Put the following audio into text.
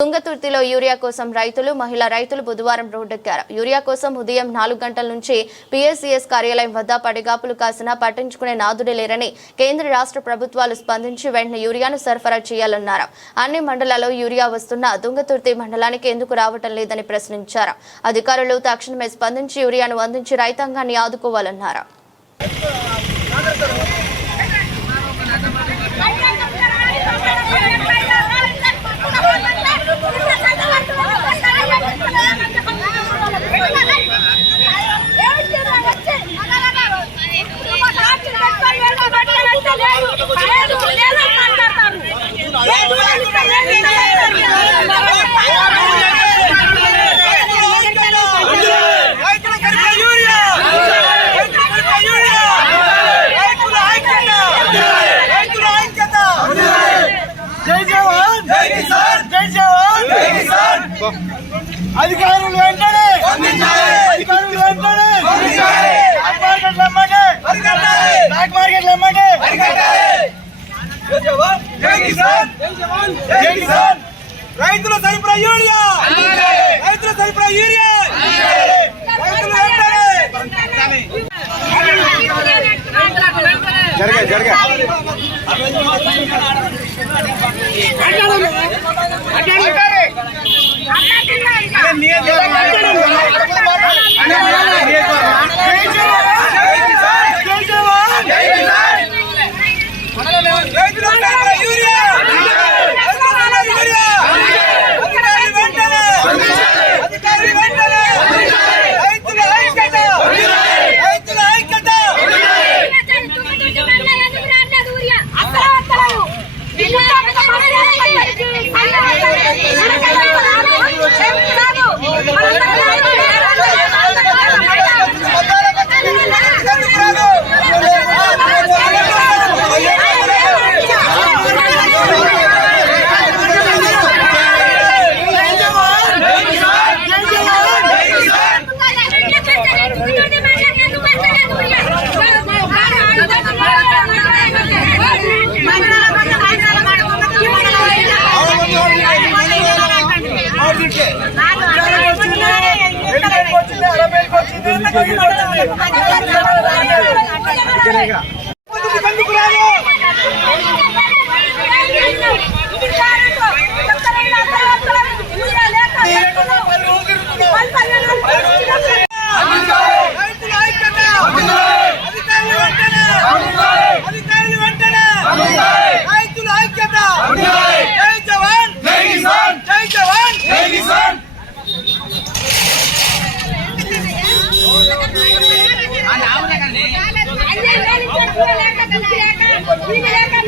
తుంగతుర్తిలో urea కోసం రైతులు మహిళా రైతులు బుధవారం రోడ్డెక్కారు. యూరియా కోసం ఉదయం నాలుగు గంటల నుంచి పిఎస్సిఎస్ కార్యాలయం వద్ద పడిగాపులు కాసినా పట్టించుకునే నాదుడే లేరని కేంద్ర రాష్ట్ర ప్రభుత్వాలు స్పందించి వెంటనే యూరియాను సరఫరా చేయాలన్నారు. అన్ని మండలాల్లో యూరియా వస్తున్నా తుంగతుర్తి మండలానికి ఎందుకు రావటం లేదని ప్రశ్నించారు. అధికారులు తక్షణమే స్పందించి యూరియాను అందించి రైతాంగాన్ని ఆదుకోవాలన్నారు రైతుల కరిపే యూరియా రైతుల కరిపే యూరియా రైతుల ఐక్యత రైతుల ఐక్యత జై జవాన్ జై కిసాన్ జై జవాన్ జై కిసాన్ అధికారులు వెంటనే! అధికారులు వెంటనే! రైతుల సరఫరా యూరియా! రైతుల సరఫరా యూరియా! జరగా జరగా. జై జవాన్ జై జవాన్ జై కిసాన్ రైతుల సరఫరా యూరియా రైతుల సరఫరా యూరియా అధికారులు వెంటనే అధికారులు వెంటనే రైతుల ఐక్యత రైతుల ఐక్యత ఎందుకు मिलेगा मिलेगा